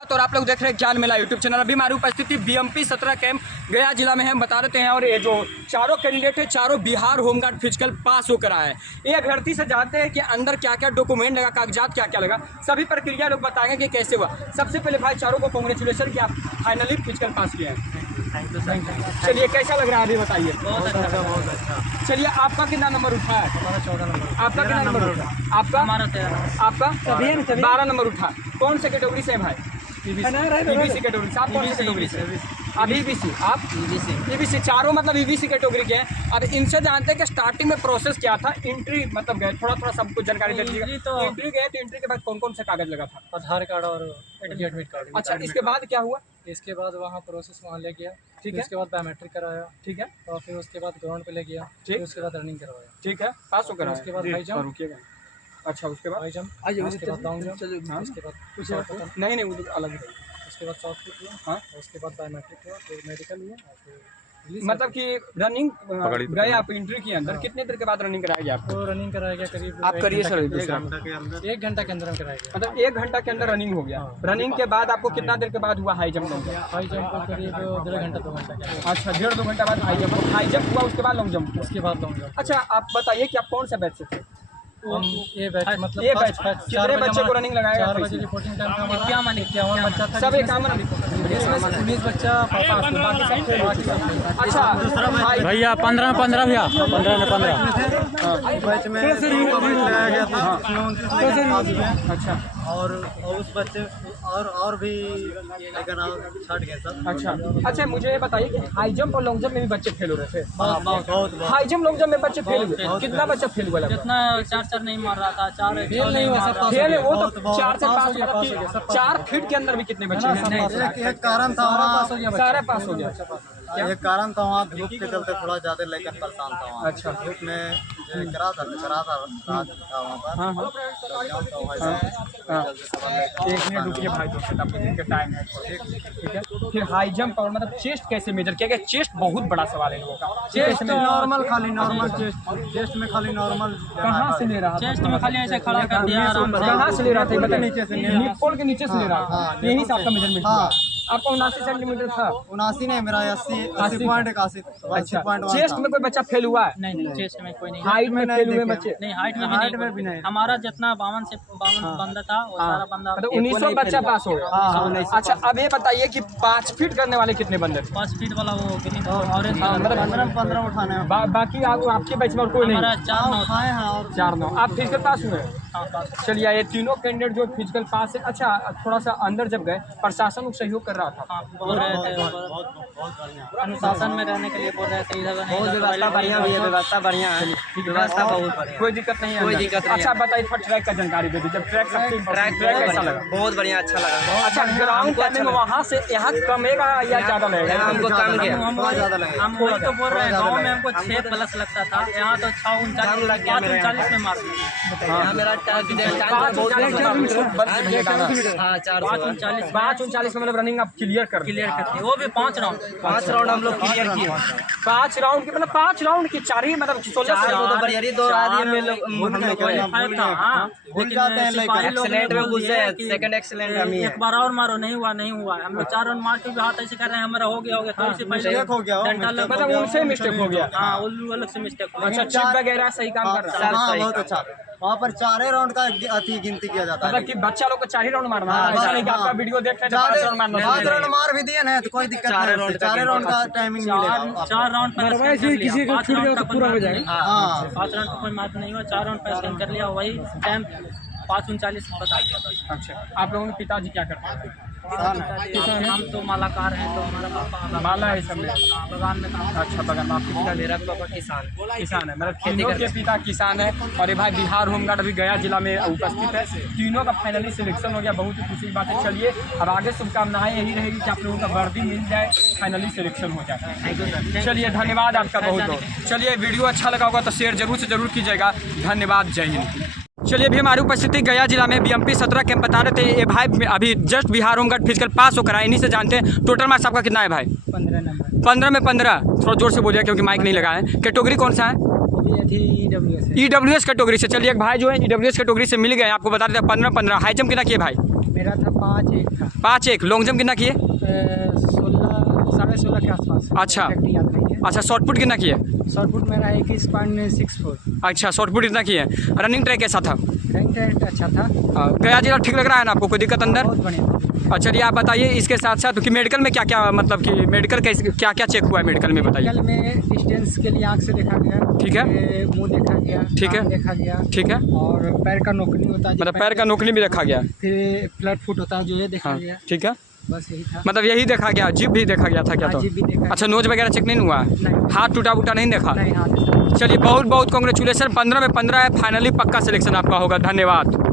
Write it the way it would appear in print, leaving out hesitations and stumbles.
तो आप लोग देख रहे हैं ज्ञान मेला यूट्यूब चैनल। अभी हमारी उपस्थिति बीएमपी 17 कैंप गया जिला में हम बता देते हैं। और ये जो चारों कैंडिडेट है चारों बिहार होमगार्ड फिजिकल पास होकर आए हैं। ये अभ्यर्थी से जानते हैं कि अंदर क्या क्या डॉक्यूमेंट लगा, कागजात क्या क्या लगा, सभी प्रक्रिया लोग बताएंगे कि कैसे हुआ। सबसे पहले भाई चारों को कांग्रेचुलेसन कि आप फाइनली फिजिकल पास किए हैं। चलिए कैसा लग रहा है अभी बताइए। बहुत अच्छा। चलिए आपका कितना नंबर उठा है? हमारा 14 नंबर। आपका कितना नंबर उठा? आपका हमारा 13 नंबर। आपका 12 नंबर उठा। कौन से कैटेगरी से है भाई? ईबीसी कैटेगरी से। आप कौन सी कैटेगरी से? अब ईबीसी। आप ईबीसी। चारों मतलब ईबीसी कैटेगरी के हैं। अब इनसे जानते हैं कि स्टार्टिंग में प्रोसेस क्या था। एंट्री मतलब गए, थोड़ा सबको जानकारी दे दीजिएगा। एंट्री गए तो एंट्री के बाद कौन कौन से कागज लगा था? आधार कार्ड और एडमिट कार्ड। अच्छा, इसके बाद क्या हुआ? इसके बाद वहाँ प्रोसेस वहाँ ले गया। ठीक है। उसके बाद बायोमेट्रिक कराया। ठीक है। और फिर उसके बाद ग्राउंड पे ले गया। ठीक। उसके बाद रनिंग करवाया। ठीक है, पास होकर आए। उसके बाद हाई जंप। रुकिएगा। अच्छा, उसके बाद हाई जंप। उसके बाद लॉन्ग जंप। उसके बाद कुछ नहीं वो तो अलग है। उसके बाद शॉर्ट पुट हुआ। हाँ। उसके बाद बायोमेट्रिक हुआ, फिर मेडिकल हुआ और फिर मतलब कि रनिंग गए आप एंट्री के अंदर कितने देर के बाद रनिंग कराया गया आपको? तो रनिंग कराया गया करीब आप करिए सर। 1 घंटा के अंदर हम कराया गया। मतलब 1 घंटा के अंदर रनिंग हो गया। रनिंग के बाद आपको कितना देर के बाद हुआ हाई जंप? हाई जंप को करीब 1.5 घंटा 2 घंटा का। अच्छा, 1.5-2 घंटा बाद हाई जंप हुआ। उसके बाद लॉन्ग जंप। उसके बाद लॉन्ग जंप। अच्छा, आप बताइए कि आप कौन सा बैच से थे? हम ये बैच मतलब ये बैच कितने बच्चे को रनिंग लगाया? 4 बजे रिपोर्टिंग टाइम था हमारा। 51 बच्चा था। सब एक इसमें से 19 बच्चा पापा बाकी सब थे। अच्छा भैया 15 भैया 15 में 15 बैच में लगाया गया था। अच्छा। और उस बच्चे और भी लेकिन छट गए सब। अच्छा, मुझे ये बताइए कि हाई जंप और लॉन्ग जंप में भी बच्चे फेल हो रहे थे? बहुत हाई जंप लॉन्ग जंप में बच्चे फेल हुए। कितना बच्चा फेल हुआ? जितना 4 नहीं मार रहा था। 4 फेल नहीं हुआ, सब फेल है। वो तो 4 से पास। 4 फीट के अंदर भी कितने बच्चे हैं? एक कारण था वहाँ, सारे पास हो गया। एक कारण था वहाँ धूप के चलते थोड़ा ज्यादा लेकर परेशान था वहाँ। अच्छा। धूप में करा था वहाँ पर। हाँ हाँ। एक मिनट रुकिए भाई, आपको टाइम है। ठीक है। फिर हाई जंप और मतलब चेस्ट कैसे मेजर किया गया? चेस्ट बहुत बड़ा सवाल है लोगों का। चेस्ट नॉर्मल, खाली नॉर्मल चेस्ट में खाली नॉर्मल। कहाँ से ले रहा था? चेस्ट में खाली ऐसे खड़ा कर दिया आराम से। कहाँ से ले रहा था? नीचे से। निप्पोल के नीचे से ले रहा था। यही से आपका मेजरमेंट था? आपका 79 सेंटीमीटर था? 79 नहीं, मेरा 80.81। अच्छा, चेस्ट में कोई बच्चा फेल हुआ है? नहीं, चेस्ट में कोई नहीं। हाइट में फेल हुए बच्चे? नहीं, हाइट में भी नहीं। हमारा जितना 52 से 52 बंदा था वो सारा बंदा। मतलब 1900 बच्चा पास हो गया। अच्छा, अब ये बताइए कि 5 फीट करने वाले कितने बंदे? 5 फीट वाला वो ऑरेंज मतलब 15 उठाने। बाकी आपके बैच में और कोई नहीं? हमारा 4 4-9। आप फिजिकल पास हुए? चलिए, ये तीनों कैंडिडेट जो फिजिकल पास है। अच्छा, थोड़ा सा अंदर जब गए प्रशासन लोग सहयोग कर रहा था? बोल रहे थे अनुशासन में रहने के लिए बोल रहे थे। इधर व्यवस्था बढ़िया है। व्यवस्था बहुत बढ़िया, कोई दिक्कत नहीं है? कोई दिक्कत नहीं है। अच्छा बताइए, थोड़ा ट्रैक का जानकारी दे दीजिए। ट्रैक कैसा लगा? बहुत बढ़िया, अच्छा लगा। अच्छा, ग्राउंड टाइमिंग वहाँ से यहाँ कमेगा या ज़्यादा लगेगा? हमको कम गया, बहुत ज़्यादा लगा। हम वही तो बोल रहे हैं, गाँव में हमको 6+ लगता था, यहाँ तो 6:39 में मार दिया। मेरा 5:39 में मतलब रनिंग आप क्लियर कर करते, वो भी 5 राउंड। 5 राउंड हम लोग क्लियर किए। 5 राउंड की मतलब 5 राउंड की 4 ही मतलब 16 2 आदमी में लोग हम लोग क्वालिफाइड था। हाँ, भूल जाते हैं, लेकिन एक्सीलेंट में घुसे हैं। सेकंड एक्सीलेंट हम ही है। एक बार और मारो, नहीं हुआ। हम लोग 4 राउंड मार के भी हाथ ऐसे कर रहे हैं, हमारा हो गया। थोड़ी सी पहले हो गया, मतलब उनसे मिस्टेक हो गया। हाँ, उल्लू अलग से मिस्टेक हो अच्छा, चिप वगैरह सही काम कर रहा है? बहुत अच्छा। वहाँ पर 4 राउंड का गिनती किया जाता है। मतलब कि बच्चा लोग को 4 ही राउंड मारना है? ऐसा नहीं कि आपका वीडियो देख रहे थे 5 राउंड मारना? 5 राउंड मार भी दिए ना तो कोई दिक्कत नहीं। 4 राउंड का टाइमिंग मिलेगा। 4 राउंड किसी को छूट गया तो पूरा हो जाएगा। हाँ, 5 राउंड का कोई मार नहीं हुआ। 4 राउंड पर स्कैन कर लिया, वही टाइम 5:39 बता दिया बस। अच्छा, आप लोगों के पिताजी क्या करते हैं? किसान। हम तो मालाकार हैं, तो हमारा पापा माला है सब में? बगान में काम। अच्छा, बगल में आपके पिता? मेरा पापा किसान है। मतलब तीनों के पिता किसान है। और ये भाई बिहार होमगार्ड अभी गया जिला में उपस्थित है। तीनों का फाइनली सिलेक्शन हो गया। बहुत ही खुशी की बात है। चलिए, अब आगे शुभकामनाएं यही रहेगी कि आप लोगों का वर्दी मिल जाए, फाइनली सिलेक्शन हो जाए। चलिए, धन्यवाद आपका बहुत बहुत। चलिए, वीडियो अच्छा लगा होगा तो शेयर जरूर से जरूर कीजिएगा। धन्यवाद, जय हिंद। चलिए, अभी हमारी उपस्थिति गया जिला में बीएमपी 17 कैंप बता रहे थे। ये भाई अभी जस्ट बिहार होमगार्ड फिजिकल पास होकर आए। इन्हीं से जानते हैं टोटल मार्क्स आपका कितना है भाई? 15 नंबर। 15 में 15। थोड़ा जोर से बोलिए क्योंकि माइक नहीं लगा है। कैटेगरी कौन सा है? EWS कैटेगरी से। चलिए, एक भाई जो है EWS कैटेगरी से मिल गए। आपको बता देते हैं 15 हाई जंप कितना किए भाई? मेरा था 5-1 था। 5-1। लॉन्ग जंप कितना किए? 16 के आसपास। अच्छा याद नहीं है। अच्छा, शॉर्ट पुट कितना किए? शॉर्ट पुट मेरा 21.64। अच्छा, शॉर्ट पुट कितना किए? रनिंग ट्रैक कैसा था? रनिंग ट्रैक अच्छा था। गया जिला ठीक लग रहा है ना आपको? कोई दिक्कत अंदर? बहुत बढ़िया। चलिए आप बताइए इसके साथ साथ कि मेडिकल में क्या क्या, मतलब कि मेडिकल कैसे क्या क्या चेक हुआ है मेडिकल में, बताइए। मेडिकल में डिस्टेंस के लिए आँख से देखा गया, ठीक है, मुंह देखा गया, ठीक है, कान देखा गया, ठीक है, और पैर का नोकनी होता है, मतलब पैर का नोकनी भी देखा गया, फिर फ्लैट फुट होता है जो ये देखा गया। ठीक है, बस यही था। मतलब यही देखा गया। जिप भी देखा गया था क्या? तो जीभ भी देखा। अच्छा, नोज वगैरह चेक नहीं हुआ? नहीं। हाथ टूटा वूटा नहीं देखा? नहीं, हाथ। चलिए बहुत बहुत कांग्रेचुलेसन, 15 में 15 है, फाइनली पक्का सिलेक्शन आपका होगा। धन्यवाद।